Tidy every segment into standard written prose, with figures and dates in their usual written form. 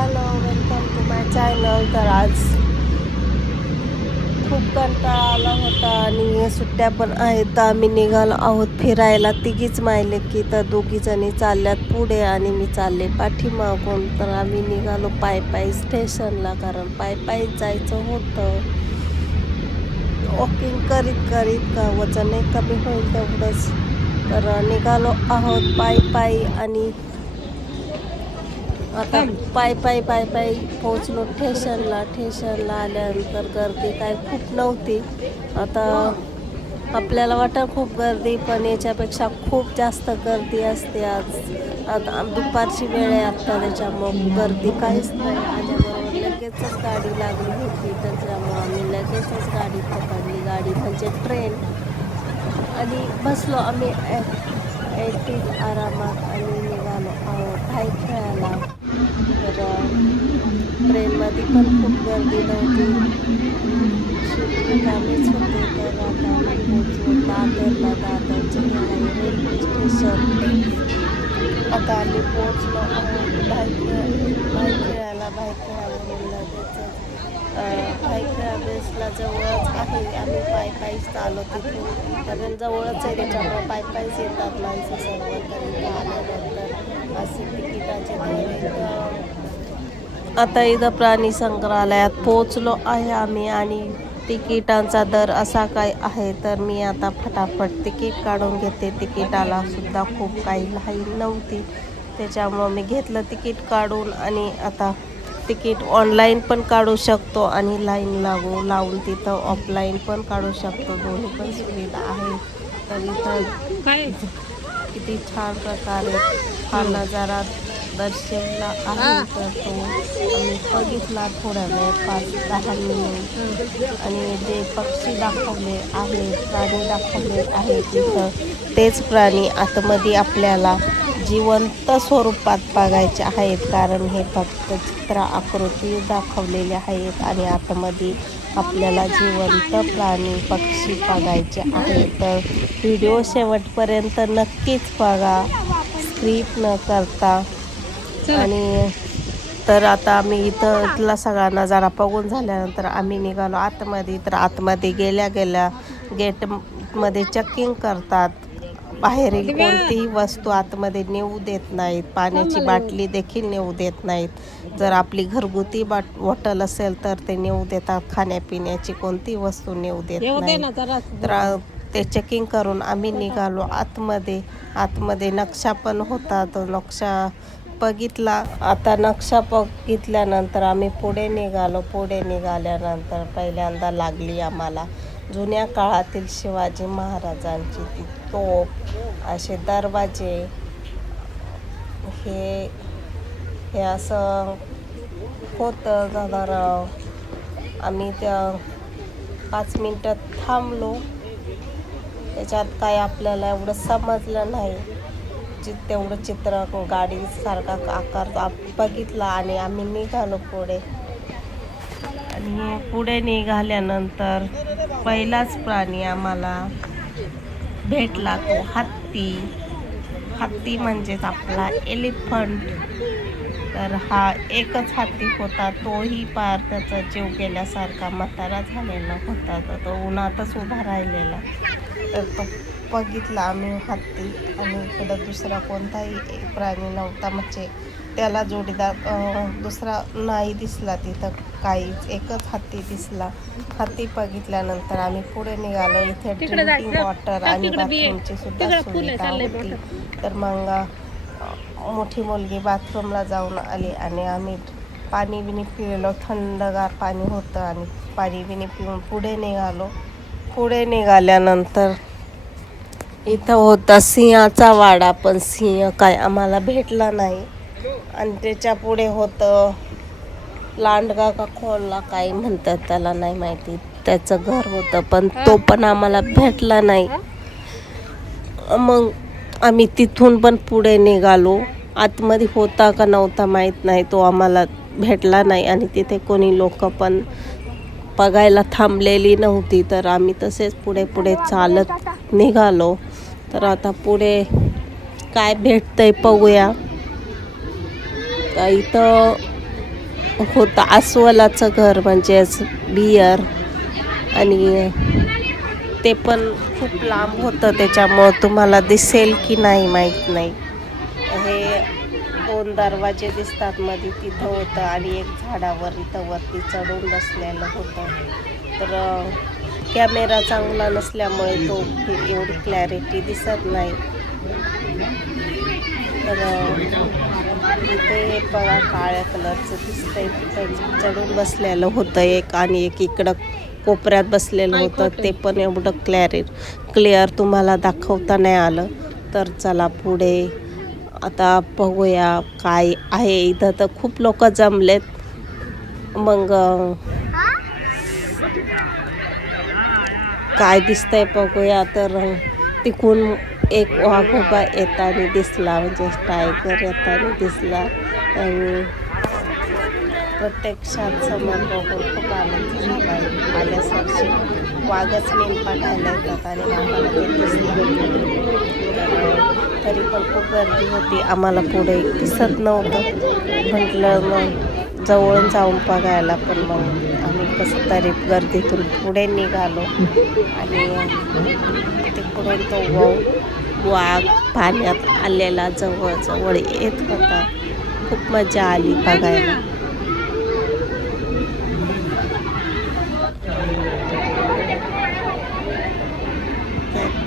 Hello, welcome to my channel. तर आज खूप कंटाळा आला होता आणि सुट्ट्या पण आहेत, तर आम्ही निघालो आहोत फिरायला. तिघीच मायले की तर दोघी जणी चालल्यात पुढे आणि मी चालले पाठीमागून. तर आम्ही निघालो पायी स्टेशनला, कारण पायी जायचं होतं. वॉकिंग करीत करीत का वजनही कमी होईल तेवढंच. तर निघालो आहोत पायी आणि आता पायी पोहोचलो स्टेशनला आल्यानंतर गर्दी काय खूप नव्हती. आता आपल्याला वाटतं खूप गर्दी, पण याच्यापेक्षा खूप जास्त गर्दी असते आज. आता दुपारची वेळ आहे आत्ता, त्याच्यामुळं गर्दी काहीच नाही. आल्याबरोबर लगेचच गाडी लागली होती, त्याच्यामुळं आम्ही लगेचच गाडी पकडली. गाडी म्हणजे ट्रेन. आणि बसलो आम्ही एटीत आरामात आणि निघालो आहोत भाई खेळायला. तर ट्रेनमध्ये पण खूप गर्दी नव्हती, सीट रिकामीच होते. तर आता आम्ही पोचलो दादरला. दादरचे हे आहे रेल्वे स्टेशन. आता आम्ही पोचलो आहोत भाई खेळावरून लगेचच भाईखेळा बेसला जवळच आहे. आम्ही पायी चाललो तिथून, कारण जवळच आहे, त्याच्यामुळे पायीच येतात माणसं सर्व. तरी आल्यानंतर असे तिकिटाचे दर आता इथं प्राणी संग्रहालयात पोचलो आहे आम्ही, आणि तिकिटांचा दर असा काय आहे. तर मी आता फटाफट तिकीट काढून घेते. तिकिटाला सुद्धा खूप काही लाईन नव्हती, त्याच्यामुळं मी घेतलं तिकीट काढून. आणि आता तिकीट ऑनलाईन पण काढू शकतो आणि लाईन लावून तिथं ऑफलाईन पण काढू शकतो. दोन्ही पण सुविधा आहे. तर इथं किती छान प्रकारे हा नजारा दर्शवला आहे. तर तो आम्ही बघितला थोड्या वेळ, 5-10 मिनिट. आणि जे पक्षी दाखवले आहेत, प्राणी दाखवले आहेत तिथं, तेच प्राणी आतमध्ये आपल्याला जिवंत स्वरूपात बघायचे आहेत, कारण हे फक्त चित्र आकृती दाखवलेले आहेत आणि आतमध्ये आपल्याला जिवंत प्राणी पक्षी बघायचे आहेत. तर व्हिडिओ शेवटपर्यंत नक्कीच बघा, स्क्रिप्ट न करता. आणि तर आता आम्ही इथला सगळा नजारा बघून झाल्यानंतर आम्ही निघालो आतमध्ये. तर आतमध्ये गेल्या गेटमध्ये चेकिंग करतात. बाहेरील कोणतीही वस्तू आतमध्ये नेऊ देत नाहीत. पाण्याची बाटली देखील नेऊ देत नाहीत. जर आपली घरगुती बॉटल असेल तर ते नेऊ देतात. खाण्यापिण्याची कोणतीही वस्तू नेऊ देत नाही. तर ते चेकिंग करून आम्ही निघालो आतमध्ये नक्षा पण होता, तो नक्षा बघितला. आता नक्षा बघितल्यानंतर आम्ही पुढे निघाल्यानंतर पहिल्यांदा लागली आम्हाला जुन्या काळातील शिवाजी महाराजांची ती तोफ, असे दरवाजे. हे असं होतं. तर आम्ही त्या 5 मिनटं थांबलो. त्याच्यात काय आपल्याला एवढं समजलं नाही. तेवढं चित्र गाडीसारखा आकार बघितला आणि आम्ही निघालो पुढे. आणि पुढे निघाल्यानंतर पहिलाच प्राणी आम्हाला भेटला, तो हत्ती म्हणजेच आपला एलिफंट. तर हा एकच हत्ती होता, तोही पार त्याचा जीव गेल्यासारखा म्हातारा झालेला होता. तर तो उन्हातच उभा राहिलेला. तर तो बघितला आम्ही हत्ती, आणि इकडं दुसरा कोणताही प्राणी नव्हता, म्हणजे त्याला जोडीदार दुसरा नाही दिसला तिथं काहीच. एकच हत्ती दिसला. हत्ती बघितल्यानंतर आम्ही पुढे निघालो. इथे ड्रिंकिंग वॉटर आणि बाथरूमची सुद्धा सुविधा होती. तर मग मोठी मुलगी बाथरूमला जाऊन आली आणि आम्ही पाणी बिणी पिलेलो. थंडगार पाणी होतं आणि पाणी बिणी पिऊन पुढे निघाल्यानंतर इथं होता सिंहाचा वाडा, पण सिंह काय आम्हाला भेटला नाही. आणि त्याच्या पुढे होतं लांडगा का खोलला काय म्हणतात त्याला, नाही माहिती, त्याचं घर होतं, पण तो पण आम्हाला भेटला नाही. मग आम्ही तिथून पण पुढे निघालो. आतमध्ये होता का नव्हता माहीत नाही, तो आम्हाला भेटला नाही. आणि तिथे कोणी लोक पण बघायला थांबलेली नव्हती. तर आम्ही तसेच पुढे चालत निघालो. तर आता पुढे काय भेटतंय बघूया. इथं होतं अस्वलाचं घर म्हणजेच बियर. आणि ते पण खूप लांब होतं, त्याच्यामुळं तुम्हाला दिसेल की नाही माहीत नाही. हे 2 दरवाजे दिसतात मध्ये, तिथं होतं. आणि एक झाडावर इथं वरती चढून बसलेलं होतं. तर कॅमेरा चांगला नसल्यामुळे तो एवढी क्लॅरिटी दिसत नाही. तर इथे बघा काळ्या कलरचं दिसतंय, तिथं चढून बसलेलं होतं एक. आणि एक इकडं कोपऱ्यात बसलेलं होतं, ते पण एवढं क्लिअर तुम्हाला दाखवता नाही आलं. तर चला पुढे आता बघूया काय आहे इथं. तर खूप लोक जमलेत. मग काय दिसतंय बघूया. तर तिकून एक वाघोबा येताना दिसला, म्हणजे टायगर येताना दिसला. आणि प्रत्यक्षात समोर बघून खूप आनंद झाला. आल्यासारखे वाघच मेन बघायला येतात आणि आम्हाला ते दिसलं. तरी पण खूप गर्दी होती, आम्हाला पुढे दिसत नव्हतं. म्हटलं मग जवळून जाऊन बघायला. पण मग आम्ही कसं तरी गर्दीतून पुढे निघालो. आणि तिकडून तो वाघ पाण्यात आलेला जवळ येत होता. खूप मजा आली बघायला.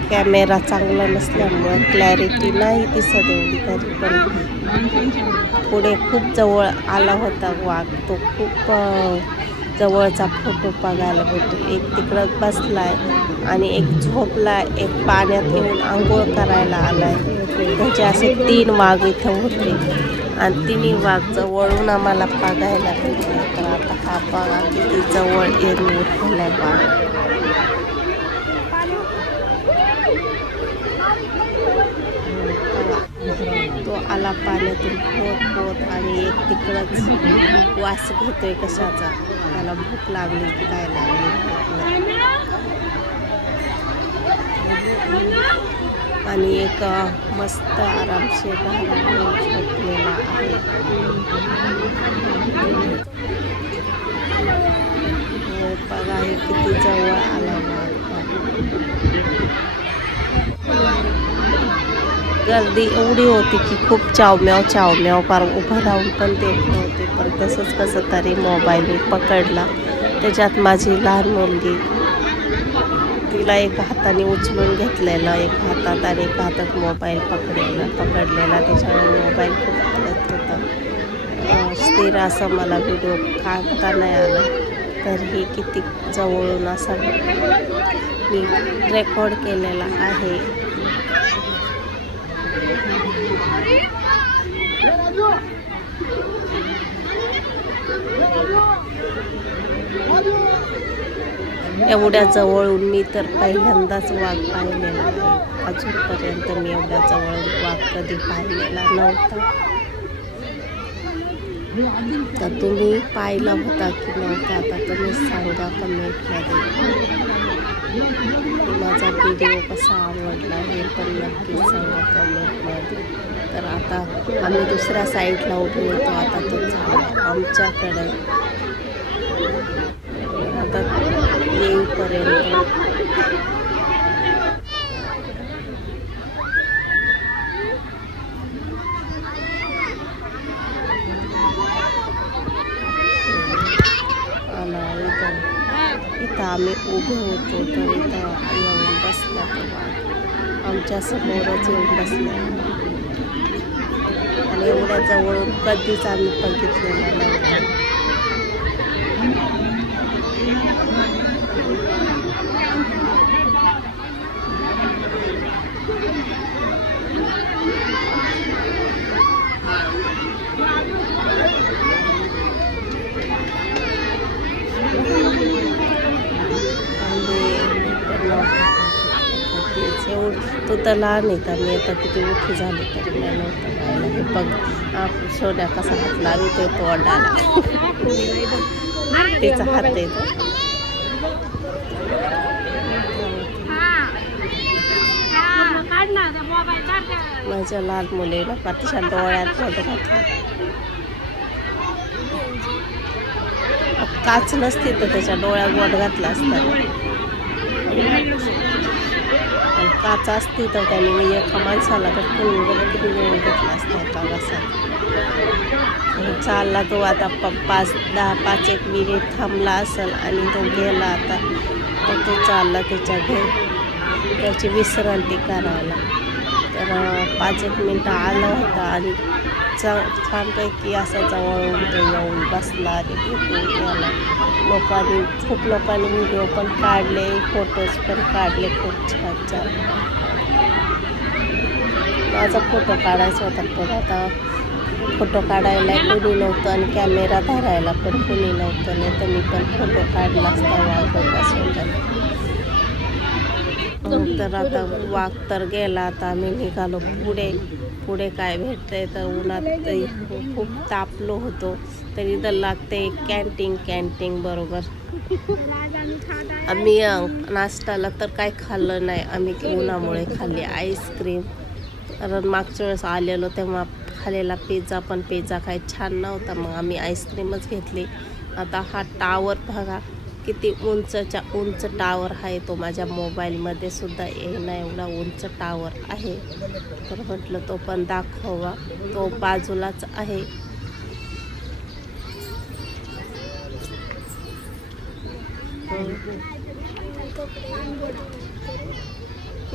कॅमेरा चांगला नसल्यामुळं क्लॅरिटी नाही दिसत एवढी. तरी पण पुढे खूप जवळ आला होता वाघ. तो खूप जवळचा फोटो बघायला भेटतो. एक तिकडं बसलाय आणि एक झोपलाय, एक पाण्यात येऊन आंघोळ करायला आलाय. त्याचे असे 3 वाघ इथं होते आणि 3 वाघ जवळून आम्हाला बघायला भेटले. तर आता हा बघा किती जवळ येऊन उठलाय वाघ. तो आला पाण्यातून पोहत आणि एक तिकडंच वास घेतोय कशाचा. त्याला भूक लागली की काय लागली. आणि एक मस्त आरामशीर राहून झोपलेला आहे. बघा हे किती जवळ आला वाघ. गर्दी एवढी होती की खूप चावम्याव पार उभं राहून पण देत नव्हते. पण तसंच कसं तरी मोबाईल मी पकडला. त्याच्यात माझी लहान मुलगी, तिला एक हाताने उचलून घेतलेलं एक हातात आणि एक हातात मोबाईल पकडलेला. त्याच्यामुळे मोबाईल खूप हलत होता. स्थिर असं मला व्हिडिओ काढता नाही आला. तर हे किती जवळून असा मी रेकॉर्ड केलेला आहे. एवढ्या जवळून मी तर पहिल्यांदाच वाघ पाहिलेला आहे. अजूनपर्यंत मी एवढ्या जवळून वाघ कधी पाहिलेला नव्हता. तर तुम्ही पाहिला होता की नव्हता, आता तुम्ही सांगा कमेंटमध्ये. माझा व्हिडिओ कसा आवडला हे पण नक्की सांगा कमेंटमध्ये. तर आता आम्ही दुसऱ्या साईडला उभे होतो. आता तो चालला आमच्याकडे. आता येईपर्यंत आला. इथं आम्ही उभे होतो. तर इथं येऊन बसला तो वाघ. आमच्या समोरच येऊन बसला. आणि एवढ्या जवळून कधीच आम्ही बघितलेला नव्हता. तो तर लहान आहे. तर मी आता किती मोठी झाली तरी नाही नव्हतं पाहिलं. हे बघ सोन्या कसा हात लावितोय तोंडाला. तिचा हात आहे तो. माझ्या लहान मुलीला पाठीच्या डोळ्यात बोट घातलं. काच नसते तर त्याच्या डोळ्यात बोट घातला असताना, काच असती तर त्याने म्हणजे एका माणसाला घेऊन घेतला असता एका घासात. चालला तो आता 5-10-5-1 मिनिट थांबला असेल आणि तो गेला आता. तर तो चालला त्याच्या घरी त्याची विश्रांती करायला. तर 5-1 मिनटं आला होता आणि छानपैकी असा जवळून तो येऊन बसला आणि भेटून गेला. खूप लोकांनी व्हिडिओ पण काढले, फोटोज पण काढले खूप छान छान. माझा फोटो काढायचा होता पण आता फोटो काढायला कोणी नव्हतं आणि कॅमेरा धरायला पण कोणी नव्हतं, नाही तर मी पण फोटो काढला असता वाघोबासोबत. तर आता वाघ तर गेला. आता आम्ही निघालो पुढे काय भेटतंय तर उन्हात खूप तापलो होतो. तरी तर लागते कॅन्टीन बरोबर. आम्ही नाश्त्याला तर काय खाल्लं नाही, आम्ही उन्हामुळे खाल्ली आईस्क्रीम. कारण मागच्या वेळेस आलेलो तेव्हा खाल्लेला पिझ्झा काही छान नव्हता, मग आम्ही आईस्क्रीमच घेतली. आता हा टावर बघा किती उंच टावर आहे. तो माझ्या मोबाईलमध्ये सुद्धा येईना एवढा उंच टावर आहे. तर म्हटलं तो पण दाखवा, तो बाजूलाच आहे.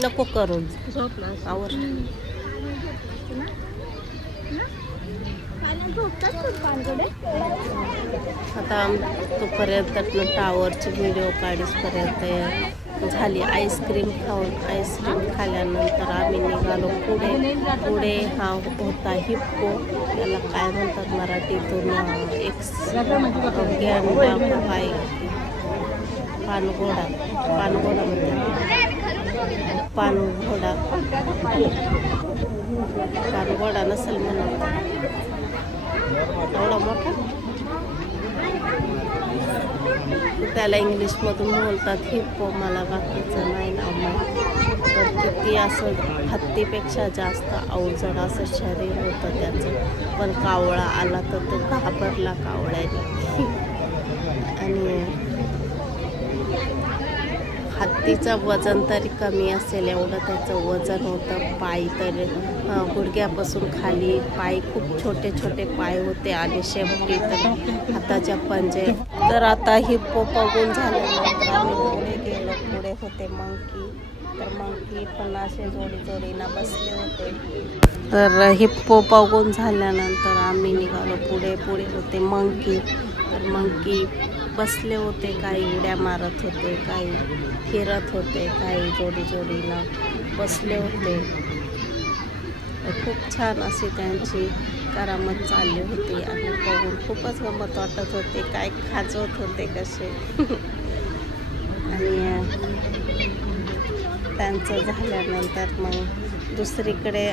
नको करू आवर. आता तोपर्यंत टावरची व्हिडिओ काढीसपर्यंत झाली. आईस्क्रीम खाल्ल्यानंतर आम्ही निघालो पुढे हा होता हिप्पो, त्याला काय म्हणतात मराठीतून पानघोडा नसेल म्हणून एवढा मोठा, त्याला इंग्लिशमधून बोलतात हिप्पो. मला बाकीचं नाही नाव माहीत. तर किती असं हत्तीपेक्षा जास्त अवजड असं शरीर होतं त्याचं. पण कावळा आला तर तो घाबरला कावळ्याने. आणि हत्तीचं वजन तरी कमी असेल एवढं त्याचं वजन होतं. पाय तर गुडघ्यापासून खाली पाय खूप छोटे पाय होते आणि शेपटी तर हाताच्या पंजे. तर आता हिप्पो बघून झाल्यानंतर आम्ही पुढे गेलो. पुढे होते मंकी. तर मंकी पण असे जोडीनं बसले होते. तर हिप्पो बघून झाल्यानंतर आम्ही निघालो पुढे होते मंकी. तर मंकी बसले होते, काही उड्या मारत होते, काही फिरत होते, काही जोडीनं बसले होते. खूप छान अशी त्यांची करामत चालली होती आणि बघून खूपच गंमत वाटत होते. काय खाजवत होते कसे. आणि त्यांचं झाल्यानंतर मग दुसरीकडे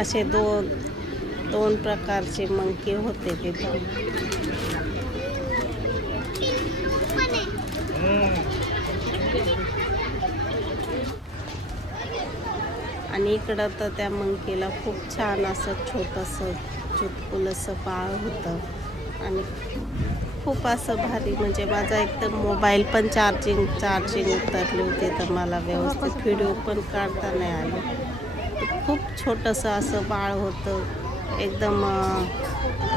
असे दोन प्रकारचे मंकी होते तिथं. आणि इकडं तर त्या मंकीला खूप छान असं छोटंसं चुटकुलंसं बाळ होतं आणि खूप असं भारी. म्हणजे माझा एकदम मोबाईल पण चार्जिंग उतरली होती, तर मला व्यवस्थित व्हिडिओ पण काढता नाही आले. खूप छोटंसं असं बाळ होतं, एकदम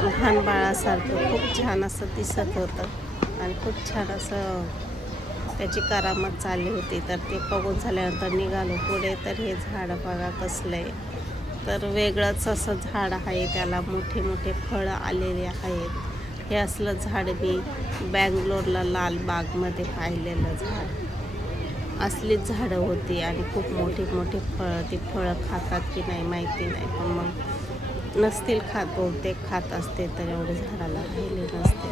लहान बाळासारखं खूप छान असं दिसत होतं आणि खूप छान असं त्याची करामत चालली होती. तर ते बघून झाल्यानंतर निघालो पुढे. तर हे झाड बघा कसलं आहे, तर वेगळंच असं झाड आहे, त्याला मोठे फळं आलेले आहेत. हे असलं झाड मी बँगलोरला लालबागमध्ये पाहिलेलं झाड. असलीच झाडं होती आणि खूप मोठी फळं. ती फळं खातात की नाही माहिती नाही, पण मग नसतील खात, बहुतेक खात असते तर एवढे झाडाला राहिले नसते.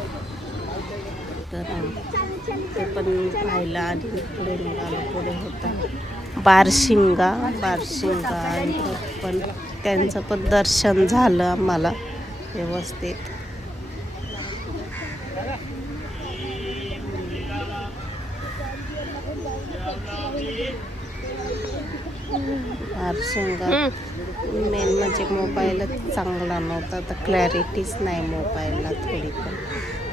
तर ते पण पाहिलं आणि पुढे निघालो. पुढे होता बारशिंगा पण त्यांचं पण दर्शन झालं आम्हाला व्यवस्थित. बारशिंगा मेन म्हणजे मोबाईलच चांगला नव्हता, तर क्लॅरिटीच नाही मोबाईलला थोडी पण.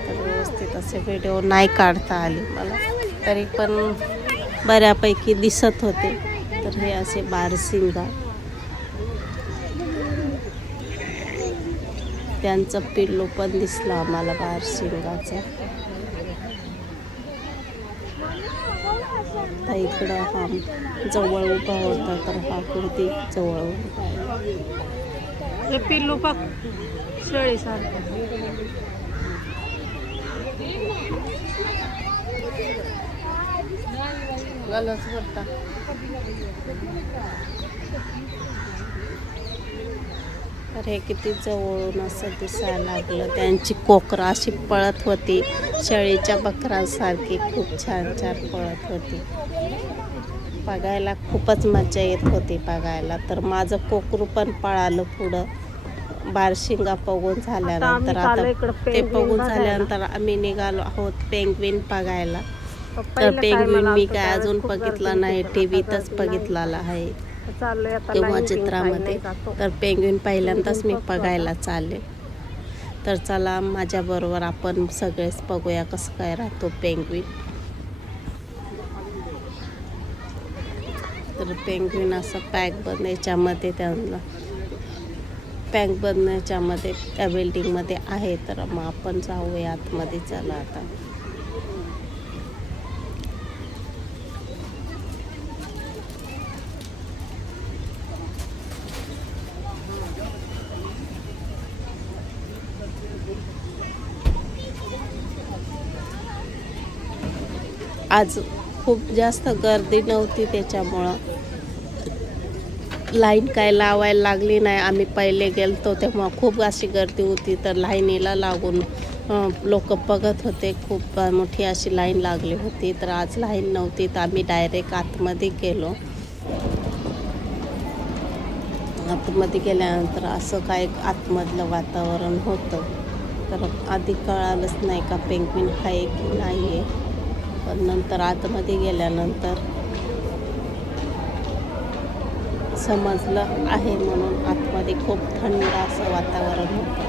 तर व्यवस्थित असे व्हिडिओ नाही काढता आले मला, तरी पण बऱ्यापैकी दिसत होते. तर हे असे बारशिंगा, त्यांचं पिल्लू पण दिसलं आम्हाला बारशिंगाचं. तर इकडं हा जवळ उभा होता, तर हा कुर्ती जवळ उभा आहे. पिल्लू बघ शेळीसारखं. तर हे किती जवळून असं दिसायला लागलं. त्यांची कोकरं अशी पळत होती, शेळीच्या बकरांसारखी खूप छान छान पळत होती. बघायला खूपच मजा येत होती बघायला. तर माझं कोकरू पण पळालं पुढं बारशिंगा बघून झाल्यानंतर. आता ते बघून झाल्यानंतर आम्ही निघालो आहोत पेंग्विन बघायला. तर पेंग्विन मी काय अजून बघितला नाही, टीव्हीतच बघितलेला आहे किंवा चित्रामध्ये. तर पेंग्विन पहिल्यांदाच मी बघायला चालले. तर चला माझ्याबरोबर आपण सगळेच बघूया कसं काय राहतो पेंग्विन. तर पेंग्विन असं पॅक बंद याच्यामध्ये त्यांना पॅक बंद याच्यामध्ये त्या बिल्डिंगमध्ये आहे. तर मग आपण जाऊया आतमध्ये. चला आता आज खूप जास्त गर्दी नव्हती, त्याच्यामुळं लाईन काय लावायला लागली नाही. आम्ही पहिले गेलतो तेव्हा खूप अशी गर्दी होती, तर लाईनीला लागून लोक बघत होते. खूप मोठी अशी लाईन लागली होती. तर आज लाईन नव्हती, तर आम्ही डायरेक्ट आतमध्ये गेलो. आतमध्ये गेल्यानंतर असं काय आतमधलं वातावरण होतं. तर आधी कळालंच नाही का पेंग्विन आहे की नाही आहे. पण नंतर आतमध्ये गेल्यानंतर समजलं आहे. म्हणून आतमध्ये खूप थंड असं वातावरण होतं.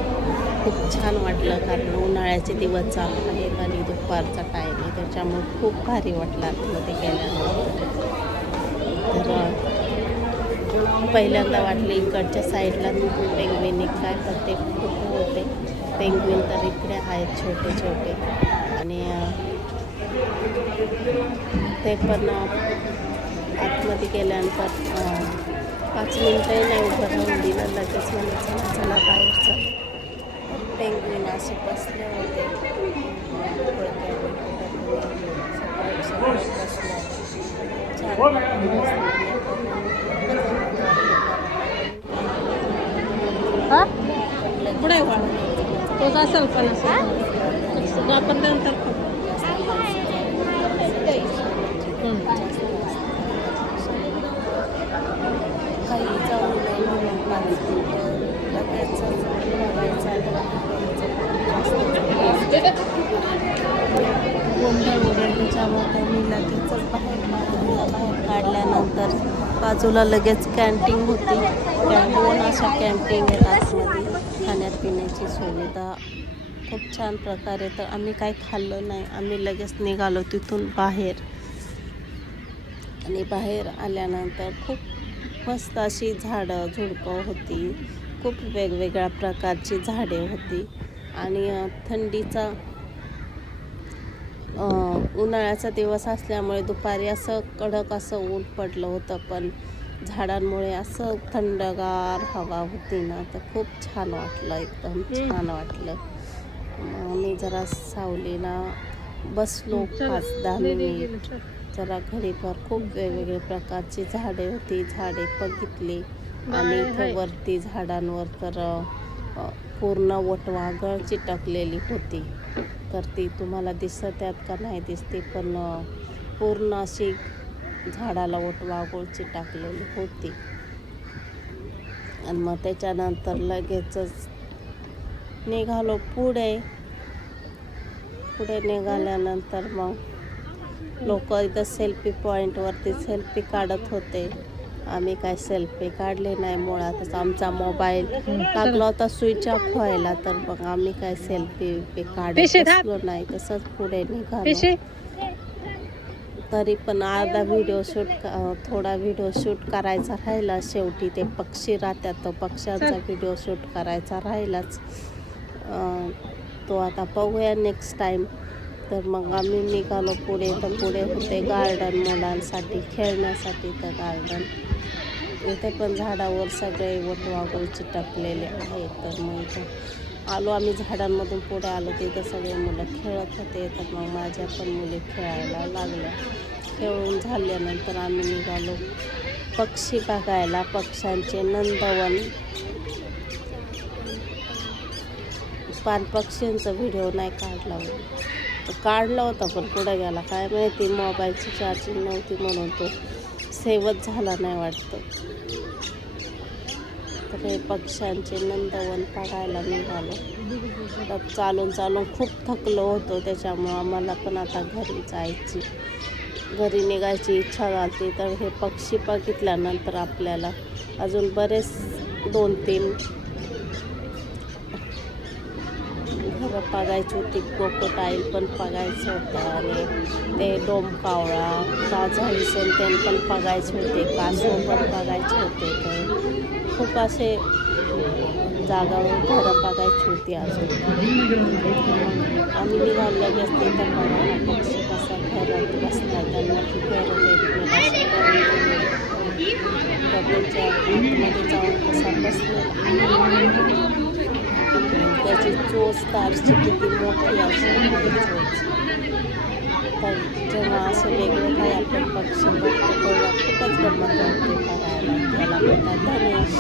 खूप छान वाटलं, कारण उन्हाळ्याचे दिवस चालू आहेत आणि दुपारचा टाईम आहे, त्याच्यामुळे खूप भारी वाटलं आतमध्ये गेल्यानंतर. तर पहिल्यांदा वाटले इकडच्या साईडला पेंग्विन काय, तर ते खूप होते पेंग्विन. तर इकडे आहेत छोटे छोटे, आणि ते पण आतमध्ये गेल्यानंतर 5 मिनटंही नाही उभं राहून दिलं, लगेच मला चला चला बाहेर चला. पेंग्विन असे बसले होते, पुढे तोच असेल पण असं आपण नंतर काही जाऊ नये म्हणून 5 मिनटं लगेच गोंधळ उडेल त्याच्यामुळे मी लगेचच बाहेर काढल्यानंतर बाजूला लगेच कॅन्टीन होती. 2 अशा कॅन्टीन आहेत आतमध्ये, खाण्यापिण्याची सुविधा खूप छान प्रकारे. तर आम्ही काही खाल्लं नाही, आम्ही लगेच निघालो तिथून बाहेर. आणि बाहेर आल्यानंतर खूप मस्त अशी झाडं झुडपं होती, खूप वेगवेगळ्या प्रकारची झाडे होती. आणि थंडीचा उन्हाळ्याचा दिवस असल्यामुळे दुपारी असं कडक असं ऊन पडलं होतं, पण झाडांमुळे असं थंडगार हवा होती ना, तर खूप छान वाटलं, एकदम छान वाटलं. मग मी जरा सावलीला बसलो 5-10 मिनिट. जरा घरीभर खूप वेगवेगळे प्रकारची झाडे होती, झाडे बघितली. आणि इथे वरती झाडांवर तर पूर्ण वटवाघळ चिटकलेली होती. तर ती तुम्हाला दिसत आहेत का नाही दिसते, पण पूर्ण अशी झाडाला वटवाघूळ चिटकलेली होती. आणि मग त्याच्यानंतर लगेचच निघालो पुढे निघाल्यानंतर मग लोक इथं सेल्फी पॉईंटवरती सेल्फी काढत होते. आम्ही काय सेल्फी काढले नाही. मुळातच आमचा मोबाईल लागला होता स्विच ऑफ व्हायला, तर मग आम्ही काय सेल्फी काढत बसलो नाही, तसंच पुढे निघालो. तरी पण थोडा व्हिडिओ शूट करायचा राहिला. शेवटी ते पक्षी राहतात, तो पक्ष्यांचा व्हिडिओ शूट करायचा राहिलाच. तो आता बघूया नेक्स्ट टाईम. तर मग आम्ही निघालो पुढे. तर पुढे होते गार्डन मुलांसाठी खेळण्यासाठी. तर गार्डन इथे पण झाडावर सगळे वटवाघूळ चिटकलेले आहे. तर मग इथं आलो आम्ही, झाडांमधून पुढे आलो, तिथं सगळे मुलं खेळत होते. तर मग माझ्या पण मुली खेळायला लागल्या. खेळून झाल्यानंतर आम्ही निघालो पक्षी बघायला. पक्ष्यांचे नंदवन. पक्ष्यांचा व्हिडिओ नाही काढला, काढला होता पण पुढे गेला काय माहिती, मोबाईलची चार्जिंग नव्हती म्हणून तो सेवच झाला नाही वाटतं. तर हे पक्ष्यांचे नंदवन बघायला निघालो. तर चालून खूप थकलो होतो, त्याच्यामुळं आम्हाला पण आता घरी निघायची इच्छा झाली. तर हे पक्षी बघितल्यानंतर आपल्याला अजून बरेच 2-3 घरं बघायची होती. क्रोकोडाईल पण बघायचं होतं आणि ते डोमकावळा, राजहंस ते पण बघायचे होते. कासव पण बघायचे होते. तर खूप असे जागावर घरं बघायची होती अजून. आम्ही निघालो लगेच तिथं बघायला पक्षी कसा घरात बसला. त्यांना ती घरं रेडीमेड अशी करून दिलेली. तर त्याच्या आतमध्ये जाऊन कसा बसलेला, त्याची चोच तारची किती मोठी अशी आहे चोच. तर जेव्हा असे वेगळे काही आपण पक्षी बघतो तेव्हा खूपच गंमत वाटते बघायला. त्याला म्हणतात धनेश.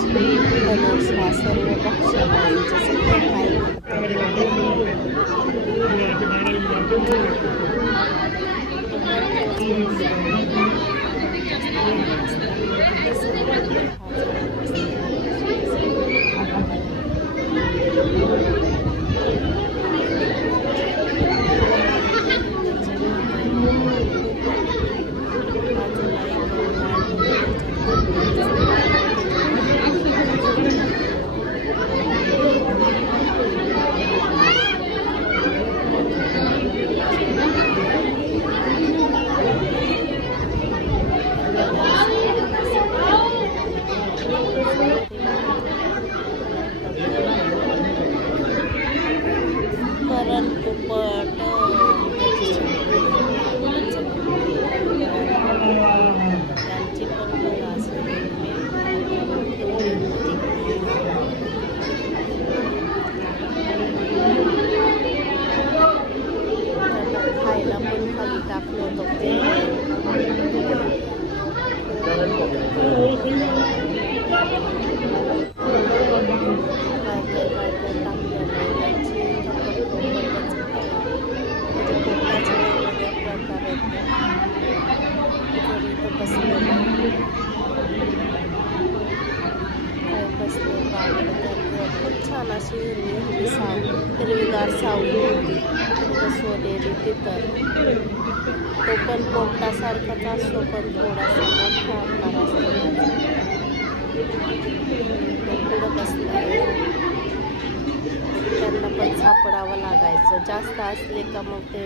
हा सर्व पक्षी आहे जे सगळे काही त्यांची पण घरं असे खायला पण खाली टाकलं होतं ते. खूप छान अशी हिरवीगार सावली होती तिथं सोनेरी. तिथं तो पण पोपटासारखाच असतो, पण थोडासा मोठा आकार असतो त्याचा. तो पुढं बसला. त्यांना पण सापडावं लागायचं. जास्त असले का मग ते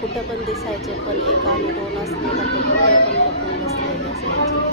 कुठं पण दिसायचे, पण 1 आणि 2 असले का ते कुठे पण लपून बसलेले असायचे.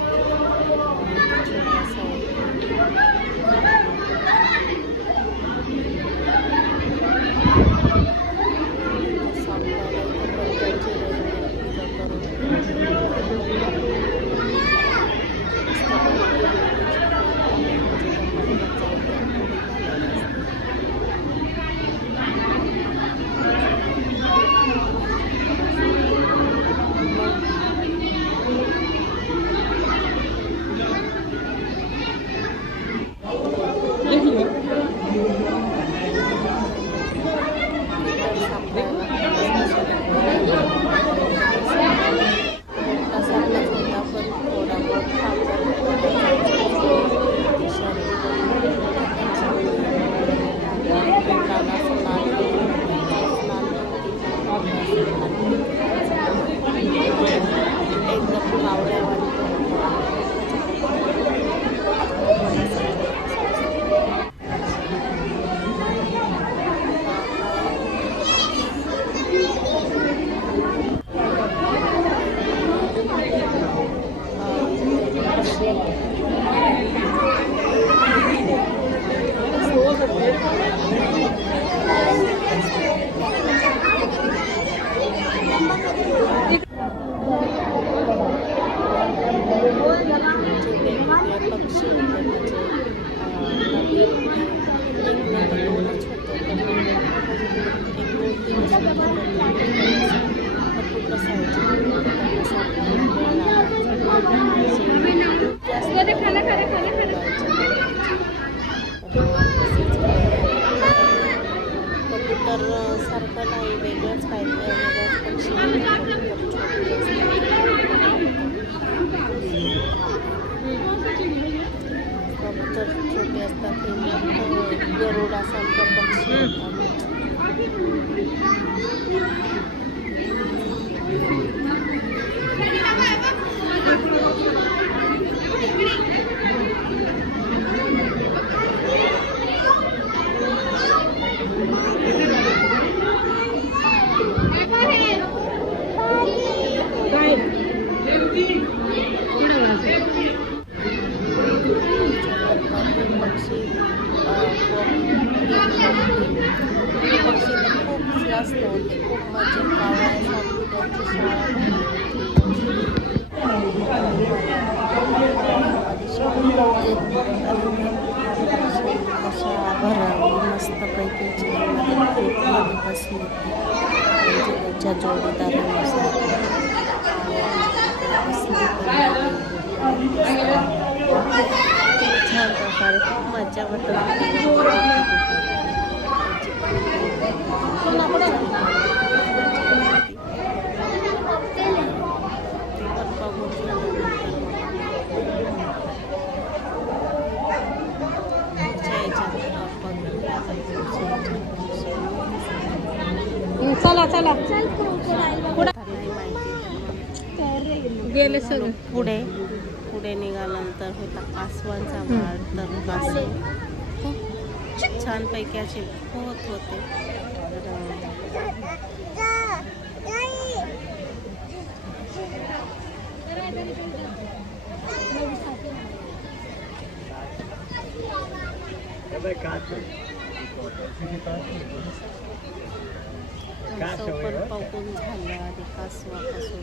कबूतर सारखं नाही, वेगळंच काय वेगळंच पक्षी कबूतर छोटे असतात, हे मोठं गरुडासारखं पक्षी होतात. पक्षी तर खूप जास्त होते, खूप मजा कावळ्यासारखी त्यांची शाळा भरावी मस्तपैकी ट्रीपमध्ये बसली त्यांच्या जोडीदारानुसार छान प्रकारे खूप मजा वाटत चला चला गेले सगळं. पुढे निघाल्यानंतर होता कासवांचा वाड. तर कासव खूप छानपैकी असे पोहत होते. कासव पण पाहून झालं आणि कासवापासून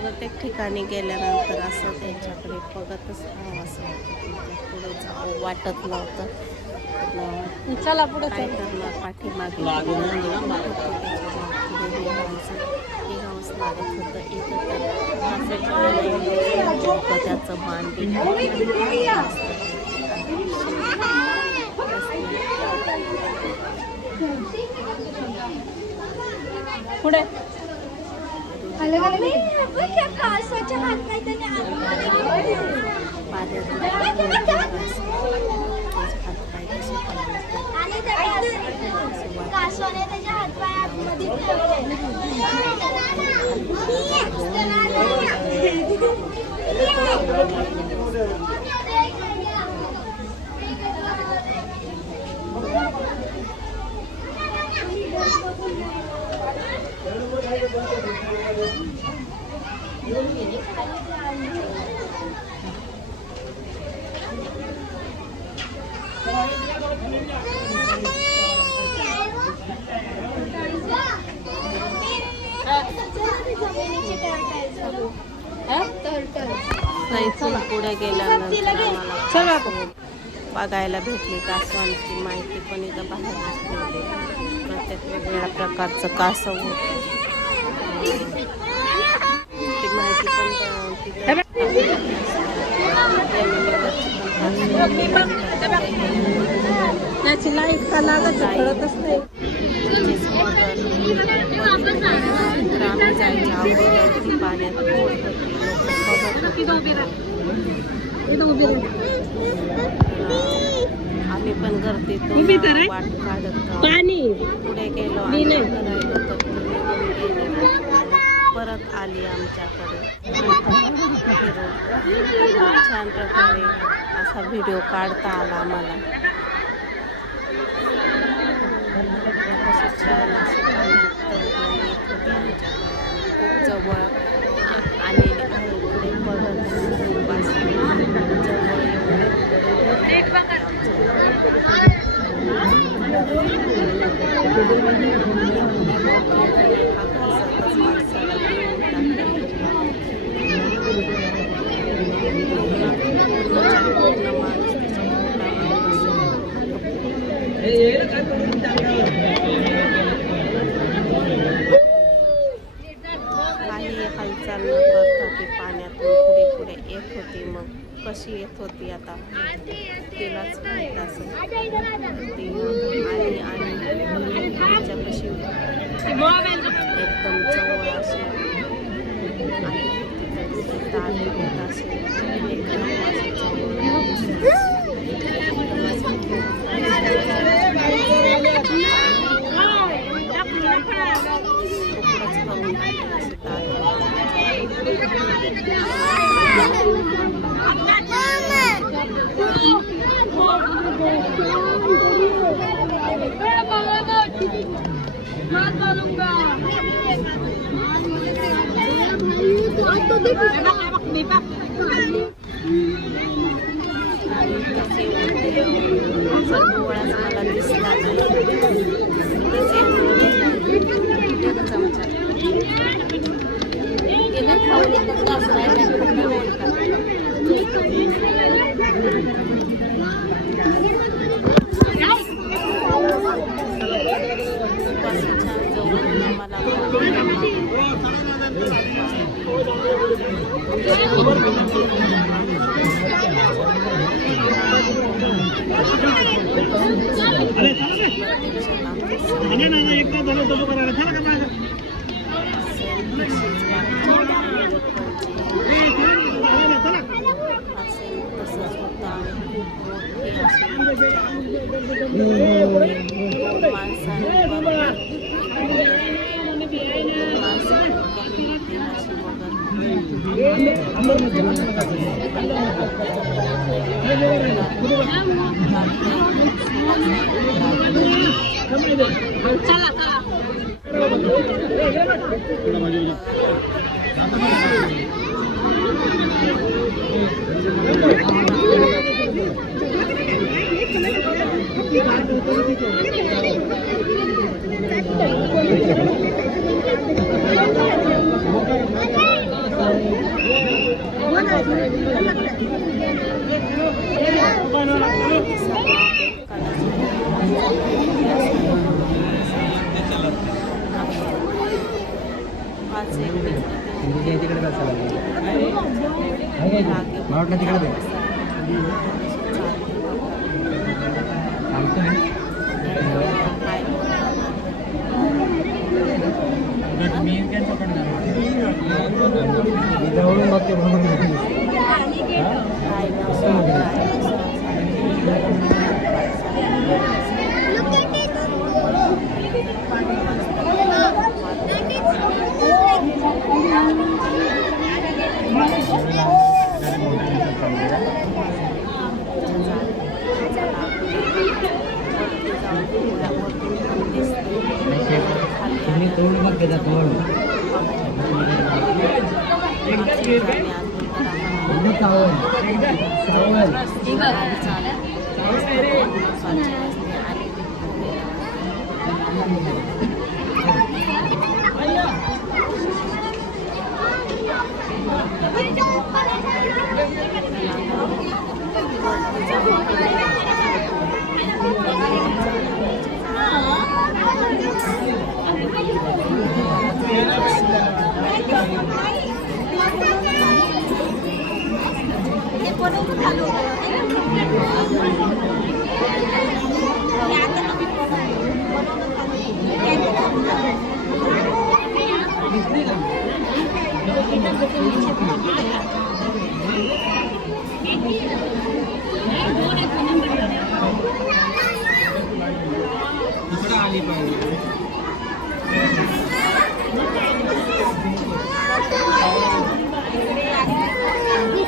प्रत्येक ठिकाणी गेल्यानंतर असं त्यांच्याकडे बघतच राहावं असं पुढे जावं वाटत नव्हतं. चला पुढे काय करणार, पाठीमागे पुढे निघावंच लागत होतं. इथं तर त्याचं मान पुढे कासवाच्या हात नाही कासवाने त्याच्या हातपाय आतमध्ये पुढे गेल्यानंतर आम्हाला बघायला भेटली कासवांची माहिती पण इथं बाहेर असते. प्रत्येक वेगवेगळ्या प्रकारचं कासव होतं. ती माहिती पण त्याची लाईट का लागत कळतच नाही. आम्ही जायच्या अगोदर ती पाण्यात आम्ही पण गर्दीतून वाट काढत पुढे गेलो आणि परत आली आमच्याकडे. छान प्रकारे असा व्हिडिओ काढता आला आम्हाला. असे छान असे पाण्यात तरंगून येत होते आमच्याकडे. खूप जवळ आलेले आहे. पुढे बघत जवळ माणसाला देऊन टाकले. पूर्ण माणूस त्याच्या काही हालचाल न करता ती पाण्यातून पुढे पुढे येत होती. मग कशी येत होती आता तिलाच माहीत असेल. ती अशी एकदम जवळ अशी आणि तिथं तारे होत असे एकदम अशी मला दिसला चमचा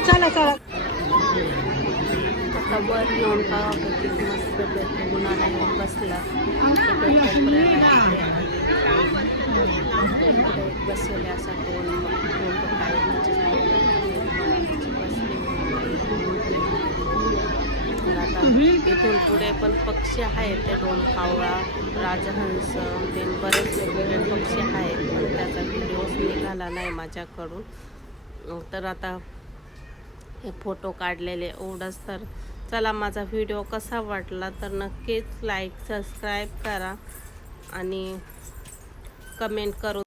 चला चला आता वर येऊन पावापती मस्त पैकी उन्हाळा येऊन बसला बसवले असा दोन आता इथून पुढे पण पक्षी आहेत ते दोन कावळा राजहंस ते बरेच वेगवेगळे पक्षी आहेत पण त्याचा व्हिडिओच निघाला नाही माझ्याकडून तर आता हे फोटो काढलेले एवढंच तर चला माझा व्हिडिओ कसा वाटला तर नक्कीच लाईक सबस्क्राईब करा आणि कमेंट करून